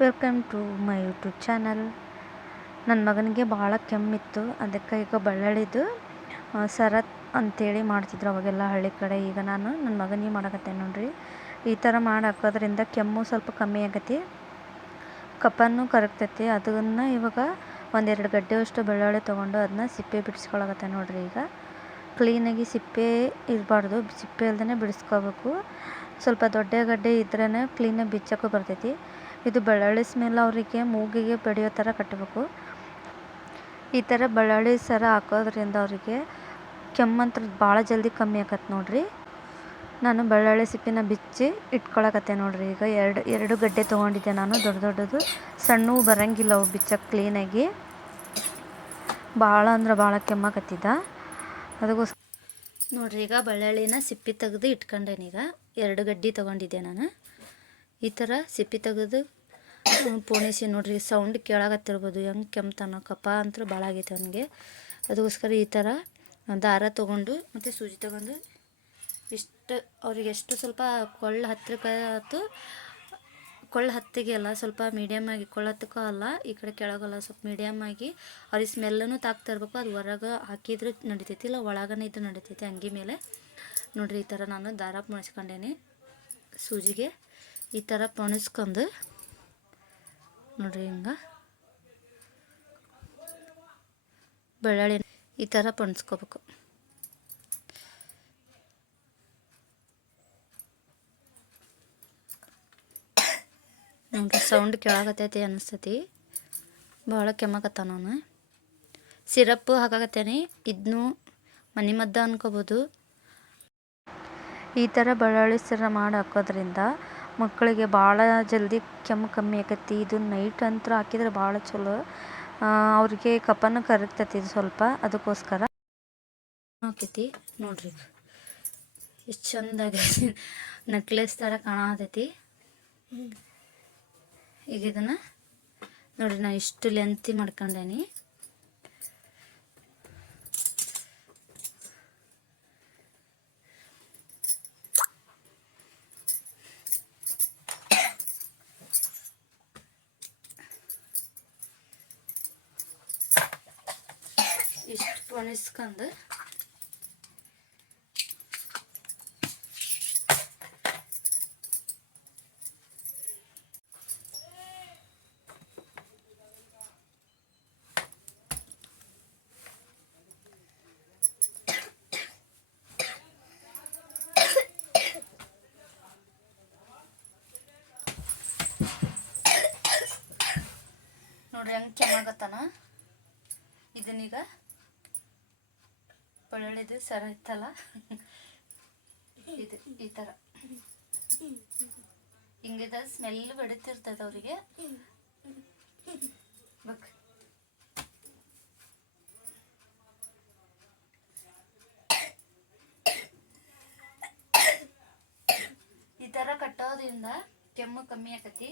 Welcome to my YouTube channel. ನನ್ನ ಮಗನಿಗೆ ಭಾಳ ಕೆಮ್ಮಿತ್ತು, ಅದಕ್ಕೆ ಈಗ ಬಳ್ಳಾಳಿದು ಸರತ್ ಅಂತೇಳಿ ಮಾಡ್ತಿದ್ರು ಅವಾಗೆಲ್ಲ ಹಳ್ಳಿ ಕಡೆ. ಈಗ ನಾನು ನನ್ನ ಮಗನಿಗೆ ಮಾಡಕತ್ತೆ ನೋಡ್ರಿ. ಈ ಥರ ಮಾಡಿ ಹಾಕೋದ್ರಿಂದ ಕೆಮ್ಮು ಸ್ವಲ್ಪ ಕಮ್ಮಿ ಆಗತ್ತೆ, ಕಫನೂ ಕರಗ್ತೈತಿ. ಅದನ್ನು ಇವಾಗ ಒಂದೆರಡು ಗಡ್ಡೆಯಷ್ಟು ಬೆಳ್ಳುಳ್ಳಿ ತೊಗೊಂಡು ಅದನ್ನ ಸಿಪ್ಪೆ ಬಿಡಿಸ್ಕೊಳಕತ್ತೆ ನೋಡ್ರಿ. ಈಗ ಕ್ಲೀನಾಗಿ ಸಿಪ್ಪೆ ಇರಬಾರ್ದು, ಸಿಪ್ಪೆ ಇಲ್ದೇ ಬಿಡಿಸ್ಕೋಬೇಕು. ಸ್ವಲ್ಪ ದೊಡ್ಡ ಗಡ್ಡೆ ಇದ್ರೇ ಕ್ಲೀನಾಗಿ ಬಿಚ್ಚೋಕ್ಕೂ ಬರ್ತೈತಿ. ಇದು ಬೆಳ್ಳುಳ್ಳಿ ಸ್ಮೆಲ್ ಅವರಿಗೆ ಮೂಗಿಗೆ ಬಡಿಯೋ ಥರ ಕಟ್ಟಬೇಕು. ಈ ಥರ ಬೆಳ್ಳುಳ್ಳಿ ಸರ ಹಾಕೋದ್ರಿಂದ ಅವರಿಗೆ ಕೆಮ್ಮಂತ್ರ ಭಾಳ ಜಲ್ದಿ ಕಮ್ಮಿ ಆಗತ್ತೆ ನೋಡ್ರಿ. ನಾನು ಬೆಳ್ಳುಳ್ಳಿ ಸಿಪ್ಪಿನ ಬಿಚ್ಚಿ ಇಟ್ಕೊಳಕತ್ತೆ ನೋಡ್ರಿ. ಈಗ ಎರಡು ಗಡ್ಡೆ ತೊಗೊಂಡಿದ್ದೆ ನಾನು, ದೊಡ್ಡದು. ಸಣ್ಣವು ಬರೋಂಗಿಲ್ಲ ಅವು ಬಿಚ್ಚಕ್ಕೆ ಕ್ಲೀನಾಗಿ. ಭಾಳ ಅಂದ್ರೆ ಭಾಳ ಕೆಮ್ಮಾಕತ್ತಿದ್ದ, ಅದಕ್ಕೋಸ್ಕರ ನೋಡ್ರಿ. ಈಗ ಬೆಳ್ಳುಳ್ಳಿನ ಸಿಪ್ಪಿ ತೆಗೆದು ಇಟ್ಕೊಂಡೇನೀಗ. 2 ಗಡ್ಡೆ ತೊಗೊಂಡಿದ್ದೆ ನಾನು. ಈ ಥರ ಸಿಪ್ಪಿ ತೆಗೆದು ಪೋಣಿಸಿ ನೋಡ್ರಿ. ಸೌಂಡ್ ಕೇಳಾಕತ್ತಿರ್ಬೋದು ಹೆಂಗೆ ಕೆಮ್ತಾನ. ಕಫ ಅಂತೂ ಭಾಳ ಆಗೈತೆ ಅವನಿಗೆ. ಅದಕ್ಕೋಸ್ಕರ ಈ ಥರ ದಾರ ತೊಗೊಂಡು ಮತ್ತು ಸೂಜಿ ತೊಗೊಂಡು ಇಷ್ಟು ಅವ್ರಿಗೆ ಎಷ್ಟು ಸ್ವಲ್ಪ ಕೊಳ್ಳ ಹತ್ತಿರಕ್ಕೆ ಆಯ್ತು. ಕೊಳ್ಳ ಹತ್ತಿಗೆ ಅಲ್ಲ, ಸ್ವಲ್ಪ ಮೀಡಿಯಮ್ಮಾಗಿ, ಕೊಳ್ಳ ಹತ್ತಕ್ಕೂ ಅಲ್ಲ, ಈ ಕಡೆ ಕೆಳಗಲ್ಲ, ಸ್ವಲ್ಪ ಮೀಡಿಯಮ್ಮಾಗಿ ಅವ್ರಿಗೆ ಸ್ಮೆಲ್ಲೂ ತಾಕ್ತಾ ಇರಬೇಕು. ಅದು ಹೊರಗೆ ಹಾಕಿದ್ರೆ ನಡಿತೈತಿ, ಇಲ್ಲ ಒಳಗನೇ ಇದ್ರೆ ನಡಿತೈತಿ. ಅಂಗಿ ಮೇಲೆ ನೋಡ್ರಿ ಈ ಥರ ನಾನು ದಾರ ಪೊಣಿಸ್ಕೊಂಡೇನಿ. ಸೂಜಿಗೆ ಈ ಥರ ಪೊಣಿಸ್ಕೊಂಡು ನೋಡ್ರಿ, ಹಿಂಗೆ ಬೆಳ್ಳುಳ್ಳಿ ಈ ಥರ ಪೊಣಿಸ್ಕೋಬೇಕು. ನೋಡ್ರಿ ಸೌಂಡ್ ಕೇಳಾಕತ್ತೈತಿ ಅನಿಸ್ತೈತಿ, ಭಾಳ ಕೆಮ್ಮಾಕತ್ತ. ನಾನು ಸಿರಪ್ಪು ಹಾಕಾಕತ್ತೇನೆ, ಇದನ್ನು ಮನೆ ಮದ್ದು ಅನ್ಕೋಬೋದು. ಈ ಥರ ಬೆಳ್ಳುಳ್ಳಿ ಸಿರ ಮಾಡಿ ಹಾಕೋದ್ರಿಂದ ಮಕ್ಕಳಿಗೆ ಭಾಳ ಜಲ್ದಿ ಕೆಮ್ಮು ಕಮ್ಮಿ ಆಕೈತಿ. ಇದು ನೈಟ್ ಅಂತೂ ಹಾಕಿದ್ರೆ ಭಾಳ ಚಲೋ, ಅವ್ರಿಗೆ ಕಫನೂ ಕರಗ್ತೈತಿ ಸ್ವಲ್ಪ. ಅದಕ್ಕೋಸ್ಕರ ಹಾಕೈತಿ ನೋಡ್ರಿ. ಎಷ್ಟು ಚಂದಾಗಿ ನೆಕ್ಲೆಸ್ ಥರ ಕಾಣತೈತಿ. ಈಗ ಇದನ್ನು ನೋಡ್ರಿ, ನಾನು ಇಷ್ಟು ಲೆಂತಿ ಮಾಡ್ಕೊಂಡೇನಿ. ಇಷ್ಟು ಪೊಣಿಸ್ಕೊಂಡು ನೋಡ್ರಿ ಹೆಂಗೆ ಕೆಮ್ಮಾಗತ್ತಾನ. ಇದನ್ನೀಗ ಬೆಳ್ಳುಳ್ಳಿದು ಸರ ಇತ್ತಲ್ಲ, ಇದು ಈ ಥರ ಹಿಂಗಿದ ಸ್ಮೆಲ್ ಬಡಿತಿರ್ತದೆ ಅವರಿಗೆ. ಈ ಥರ ಕಟ್ಟೋದ್ರಿಂದ ಕೆಮ್ಮು ಕಮ್ಮಿ ಆಕತಿ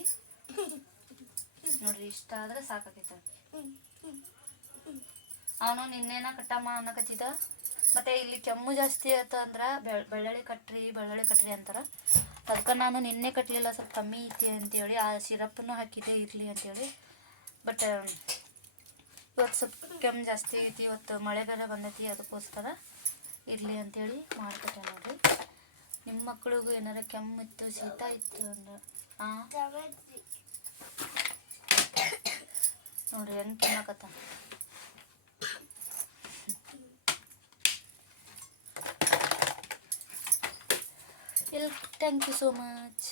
ನೋಡ್ರಿ. ಇಷ್ಟ ಆದ್ರೆ ಸಾಕಾಕೈತ. ಅವನು ನಿನ್ನೆನ ಕಟ್ಟಮ್ಮ ಅನ್ನಕತ್ತಿದ್ದ. ಮತ್ತು ಇಲ್ಲಿ ಕೆಮ್ಮು ಜಾಸ್ತಿ ಆಯ್ತು ಅಂದ್ರೆ ಬೆಳ್ಳುಳ್ಳಿ ಕಟ್ರಿ ಅಂತಾರೆ. ಅದಕ್ಕೆ ನಾನು ನಿನ್ನೆ ಕಟ್ಟಲಿಲ್ಲ, ಸ್ವಲ್ಪ ಕಮ್ಮಿ ಐತಿ ಅಂತೇಳಿ ಆ ಸಿರಪ್ಪನ್ನು ಹಾಕಿದ್ದೆ ಇರಲಿ ಅಂತೇಳಿ. ಬಟ್ ಇವತ್ತು ಸ್ವಲ್ಪ ಕೆಮ್ಮು ಜಾಸ್ತಿ ಐತಿ, ಇವತ್ತು ಮಳೆ ಬೇರೆ ಬಂದೈತಿ. ಅದಕ್ಕೋಸ್ಕರ ಇರಲಿ ಅಂತೇಳಿ ಮಾಡ್ಕೊಟ್ಟೆ ನೋಡ್ರಿ. ನಿಮ್ಮ ಮಕ್ಕಳಿಗೂ ಏನಾರ ಕೆಮ್ಮು ಇತ್ತು, ಶೀತ ಇತ್ತು ಅಂದ್ರೆ ನೋಡ್ರಿ ಹೆಂಗೆ ಕೆಮ್ಮಾಕತ್ತ. Thank you so much.